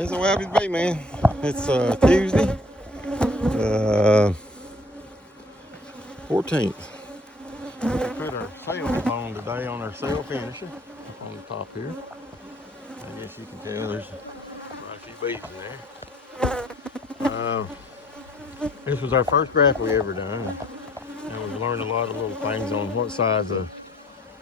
There's a Wappy's Bay, man. It's Tuesday, uh, 14th. We put our sails on today on our sail finisher up on the top here. I guess you can tell there's quite a few beads in there. This was our first graft we ever done, and we've learned a lot of little things on what size of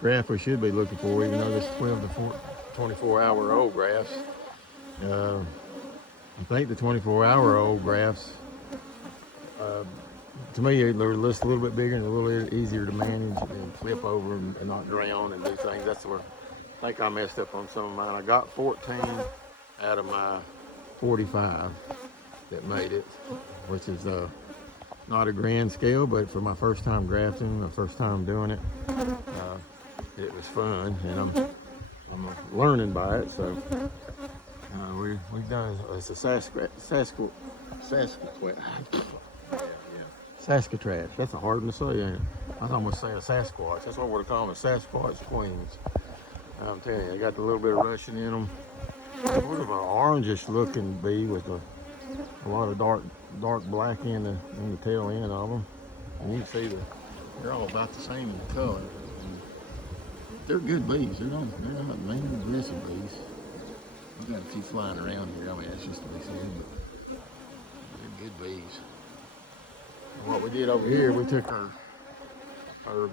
graft we should be looking for, even though this is 12 to 24-hour-old grafts. I think the 24-hour-old grafts, to me, they're just a little bit bigger and a little bit easier to manage and flip over and not drown and do things. That's where I think I messed up on some of mine. I got 14 out of my 45 that made it, which is not a grand scale, but for my first time grafting, my first time doing it, it was fun, and I'm learning by it. So we've done it's a Sasquatch. Saskatraz. That's a hard one to say, ain't it? I was almost saying a Sasquatch. That's what we're calling them, Sasquatch queens. I'm telling you, they got a little bit of Russian in them. Sort of an orangish looking bee with a lot of dark black in the tail end of them. And you can see they're all about the same in color. And they're good bees. They're not mean, aggressive bees. We've got a few flying around here. I mean, that's just to be said, but they're good bees. What we did over here, we took our where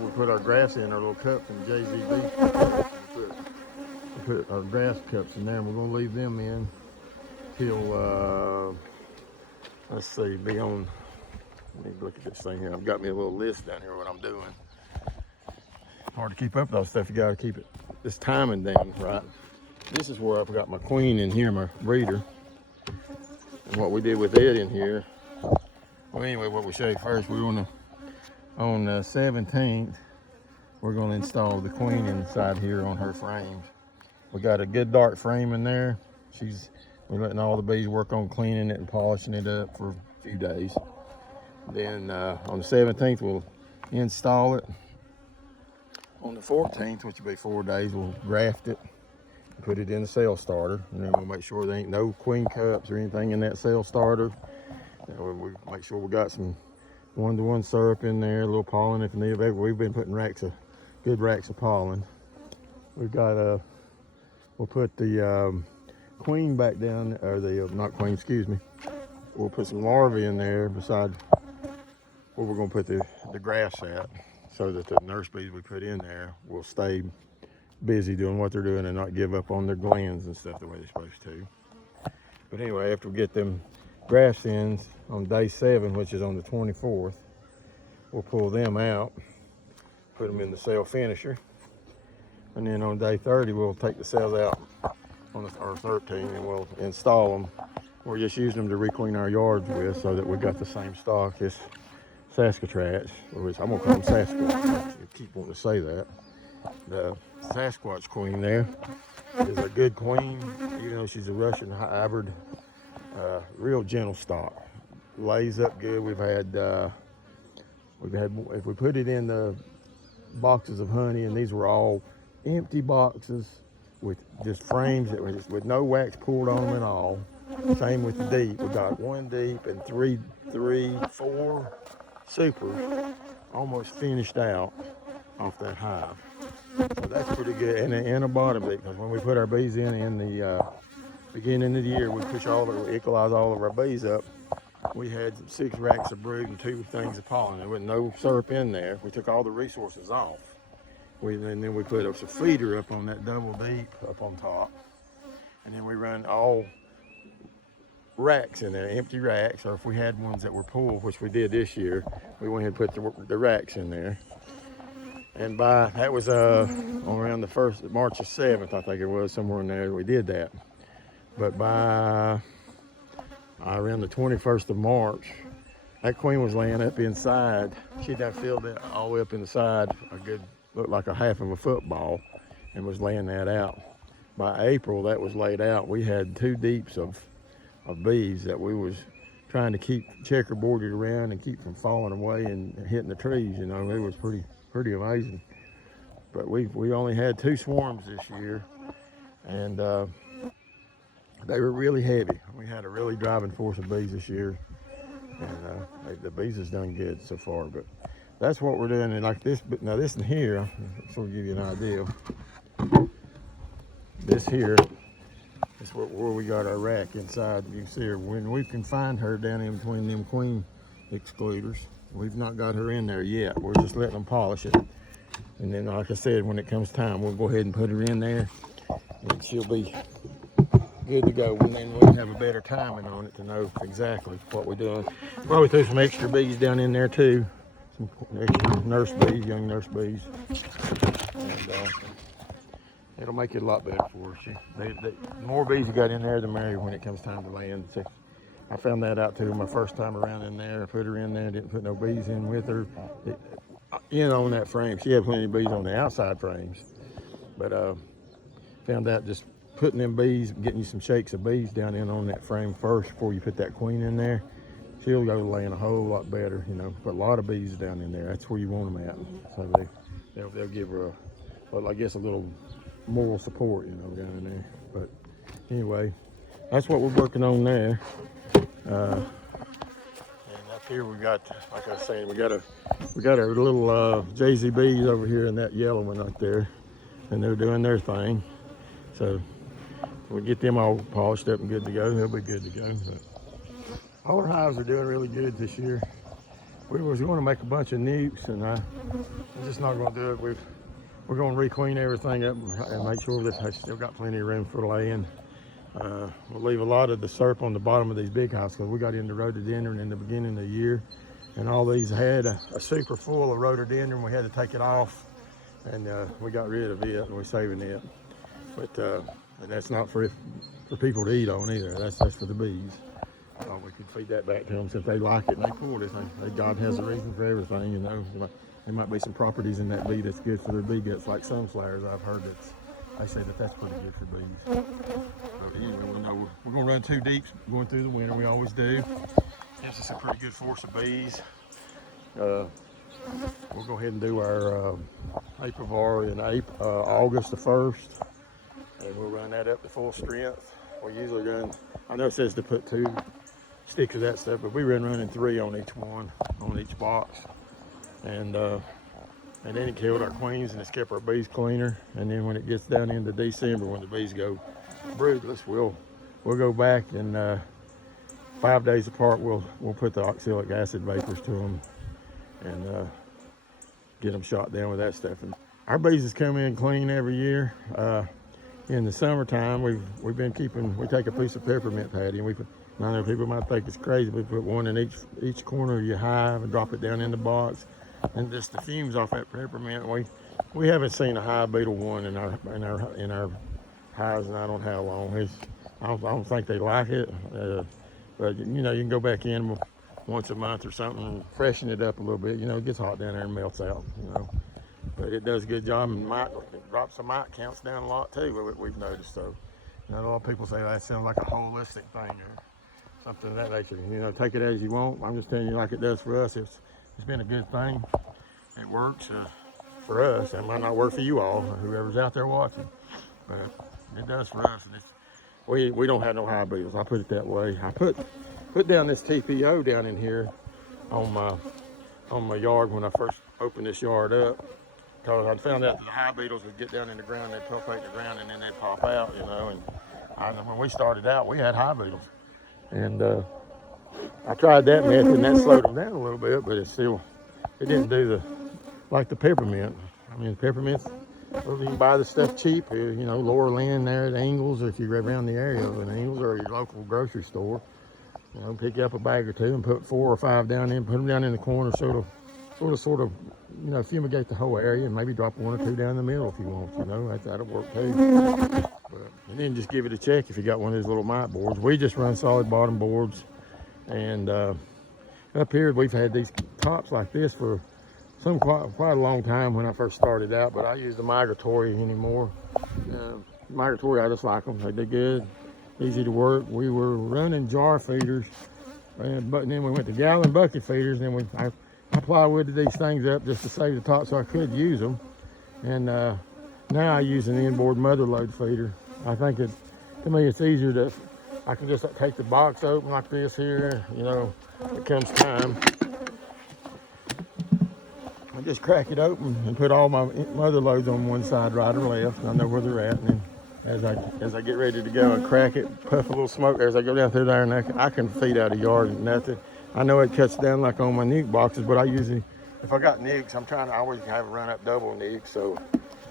we put our grass in, our little cups in JZB. We put our grass cups in there, and we're gonna leave them in till let's see, be on. Let me look at this thing here. I've got me a little list down here what I'm doing. Hard to keep up with all stuff. You gotta keep this timing down right. This is where I've got my queen in here, my breeder, and what we did with it in here. Well, anyway, what we'll show you first, we're on the 17th, we're going to install the queen inside here on her frames. We got a good dark frame in there. We're letting all the bees work on cleaning it and polishing it up for a few days. Then on the 17th, we'll install it. On the 14th, which will be 4 days, we'll graft it, put it in the cell starter, and then we'll make sure there ain't no queen cups or anything in that cell starter. We make sure we got some one-to-one syrup in there, a little pollen if needed. We've been putting good racks of pollen. We've got we'll put the queen back down, or the not queen, excuse me. We'll put some larvae in there beside where we're gonna put the grafts at, so that the nurse bees we put in there will stay busy doing what they're doing and not give up on their glands and stuff the way they're supposed to. But anyway, after we get them grafts in on day 7, which is on the 24th, we'll pull them out, put them in the cell finisher, and then on day 30 we'll take the cells out on or 13 and we'll install them. We're just using them to requeen our yards with, so that we got the same stock as Saskatraz, which I'm gonna call them Sasquatch. You keep wanting to say that. The Sasquatch queen there is a good queen, even though she's a Russian hybrid. Real gentle stock, lays up good. We've had if we put it in the boxes of honey, and these were all empty boxes with just frames that were just with no wax poured on them at all. Same with the deep. We got 1 deep and 4 supers almost finished out off that hive. So that's pretty good. And a bottom deep, because when we put our bees in the beginning of the year, we equalize all of our bees up. We had 6 racks of brood and 2 things of pollen. There was no syrup in there. We took all the resources off. And then we put a feeder up on that double deep up on top. And then we run all racks in there, empty racks, or if we had ones that were full, which we did this year, we went ahead and put the racks in there. And that was around the March the 7th, I think it was, somewhere in there, we did that. But by around the 21st of March, that queen was laying up inside. She'd done filled it all the way up inside, looked like a half of a football, and was laying that out. By April, that was laid out. We had 2 deeps of bees that we was trying to keep checkerboarded around and keep from falling away and hitting the trees. You know, it was pretty amazing. But we only had 2 swarms this year, and They were really heavy. We had a really driving force of bees this year, and the bees has done good so far. But that's what we're doing. And like this, but now this in here, sort of give you an idea. This here is where we got our rack inside. You can see her when we can find her down in between them queen excluders. We've not got her in there yet. We're just letting them polish it. And then, like I said, when it comes time, we'll go ahead and put her in there, and she'll be good to go. And then we'll have a better timing on it to know exactly what we're doing. Probably threw some extra bees down in there too. Some extra nurse bees, young nurse bees. And it'll make it a lot better for us. The more bees you got in there, the merrier when it comes time to land. So I found that out too my first time around in there. I put her in there, didn't put no bees in with her. On that frame, she had plenty of bees on the outside frames, but found out just putting them bees, getting you some shakes of bees down in on that frame first before you put that queen in there, she'll go laying a whole lot better, Put a lot of bees down in there. That's where you want them at. So they'll give her I guess a little moral support, down in there. But anyway, that's what we're working on there. And up here we got, like I was saying, we got our little JZBs over here in that yellow one up there, and they're doing their thing. So we get them all polished up and good to go. They'll be good to go. But all our hives are doing really good this year. We was going to make a bunch of nukes, and I'm just not going to do it. We're going to requeen everything up and make sure that I still got plenty of room for laying. We'll leave a lot of the syrup on the bottom of these big hives because we got into rhododendron in the beginning of the year, and all these had a super full of rhododendron. We had to take it off, and we got rid of it, and we're saving it. But and that's not for people to eat on either. That's for the bees. We could feed that back to them since they like it and they pull this thing. God has a reason for everything, There might be some properties in that bee that's good for their bee guts, like sunflowers. I've heard they say that's pretty good for bees. But anyway, we're going to run 2 deeps going through the winter. We always do. Gives us a pretty good force of bees. We'll go ahead and do our apivar in August the 1st. And we'll run that up to full strength. We usually run, I know it says to put 2 sticks of that stuff, but we running 3 on each one, on each box. And then it killed our queens and it's kept our bees cleaner. And then when it gets down into December, when the bees go broodless, we'll go back and 5 days apart, we'll put the oxalic acid vapors to them and get them shot down with that stuff. And our bees has come in clean every year. In the summertime, we take a piece of peppermint patty, and I know people might think it's crazy, we put one in each corner of your hive and drop it down in the box, and just the fumes off that peppermint. We haven't seen a hive beetle one in our hives, and I don't know how long. I don't think they like it, but you can go back in once a month or something and freshen it up a little bit. It gets hot down there and melts out. But it does a good job, and it drops the mite counts down a lot too, we've noticed. So a lot of people say that sounds like a holistic thing or something of that nature. Take it as you want. I'm just telling you like it does for us. It's been a good thing. It works for us. It might not work for you all, or whoever's out there watching, but it does for us. And we don't have no hive beetles. I put it that way. I put down this TPO down in here on my yard when I first opened this yard up. Because I found out that the hive beetles would get down in the ground, they'd palpate the ground, and then they'd pop out, And when we started out, we had hive beetles. And I tried that method, and that slowed them down a little bit, but it didn't do like the peppermint. I mean, the peppermints, you can buy the stuff cheap, Lower Land there at Ingles, or if you're around the area of an Ingles or your local grocery store, pick up a bag or 2 and put 4 or 5 down in, put them down in the corner, sort of fumigate the whole area, and maybe drop 1 or 2 down the middle if you want, that'll work too. And then just give it a check if you got one of those little mite boards. We just run solid bottom boards, and up here we've had these tops like this for quite a long time when I first started out, but I use the migratory anymore. Migratory, I just like them. They do good, easy to work. We were running jar feeders, but then we went to gallon bucket feeders, and then I plywooded these things up just to save the top so I could use them. And now I use an inboard mother load feeder. I think to me it's easier I can just take the box open like this here, you know, it comes time. I just crack it open and put all my mother loads on one side, right or left, and I know where they're at. And then as I get ready to go, I crack it, puff a little smoke as I go down through there, and I can feed out a yard and nothing. I know it cuts down like on my nuke boxes, but I usually, if I got nukes, I always have a run up double nuke, so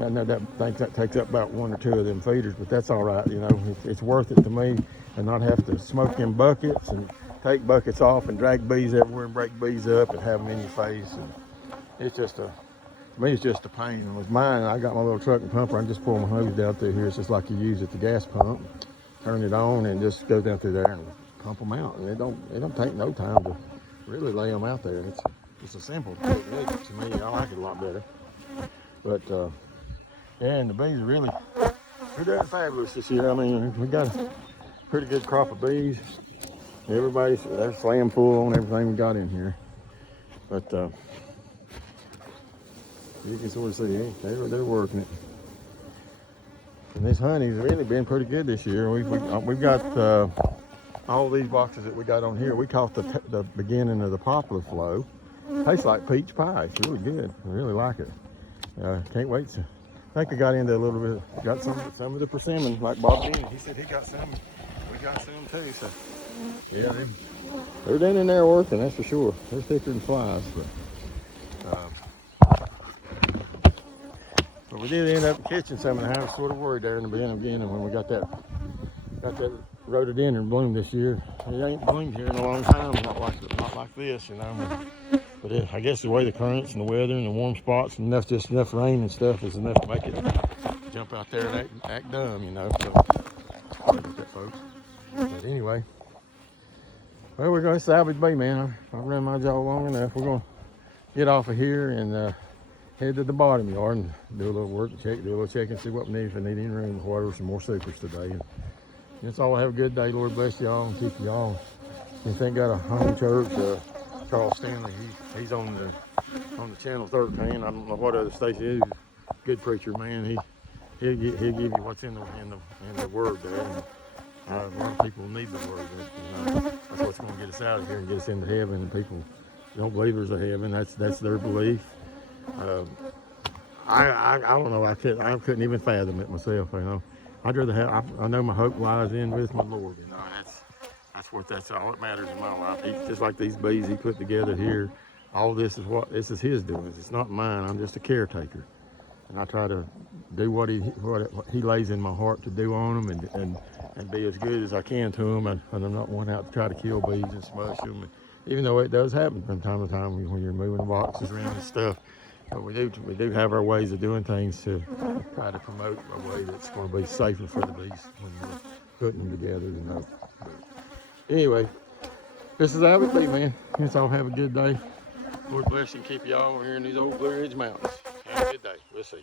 I know that takes up about 1 or 2 of them feeders, but that's all right, you know, it's worth it to me, and not have to smoke in buckets and take buckets off and drag bees everywhere and break bees up and have them in your face. And it's just to me, it's just a pain. With mine, I got my little truck and pumper. I just pull my hose down through here. It's just like you use at the gas pump. Turn it on and just go down through there and pump them out. And it don't take no time to really lay them out there. It's a simple technique to me. I like it a lot better. But yeah, and the bees are they're doing fabulous this year. I mean, we got a pretty good crop of bees. They're slam full on everything we got in here. But you can sort of see they're working it. And this honey's really been pretty good this year. We've got all these boxes that we got on here. We caught the beginning of the poplar flow. Tastes like peach pie. It's really good. I really like it. Can't wait to. I think I got into a little bit. Got some of the persimmon, like Bob Dean. He said he got some. We got some too. So yeah, they're down in there working. That's for sure. They're thicker than flies. But we did end up catching some of the. I was sort of worried there in the beginning when we got that rhododendron bloom this year. It ain't bloomed here in a long time. Not like this, you know. But I guess the way the currents and the weather and the warm spots and enough rain and stuff is enough to make it jump out there and act dumb, you know. So sorry about that, folks. But anyway, well, we're going to salvage bee, man. I've run my jaw long enough. We're going to get off of here and head to the bottom yard and do a little work, do a little check and see what we need. If I need any room or whatever, some more supers today. And that's all. Have a good day. Lord bless y'all and keep y'all. If they got a home church, Charles Stanley, he's on the channel 13. I don't know what other station it is. Good preacher, man. He'll give you what's in the word there. And, a lot of people need the word. That's what's going to get us out of here and get us into heaven. And people don't believe there's a heaven. That's their belief. I don't know. I couldn't even fathom it myself. You know, I'd rather have. I know my hope lies in with my Lord. You know, that's all that matters in my life. He's just like these bees he put together here. All this is his doing. It's not mine. I'm just a caretaker, and I try to do what he lays in my heart to do on them, and be as good as I can to them. And I'm not one out to try to kill bees and smush them. And even though it does happen from time to time when you're moving the boxes around and stuff. But we do have our ways of doing things to try to promote a way that's going to be safer for the bees when we're putting them together. You know. But anyway, this is how it be, man. Let's all have a good day. Lord bless and keep y'all over here in these old Blue Ridge Mountains. Have a good day. We'll see you.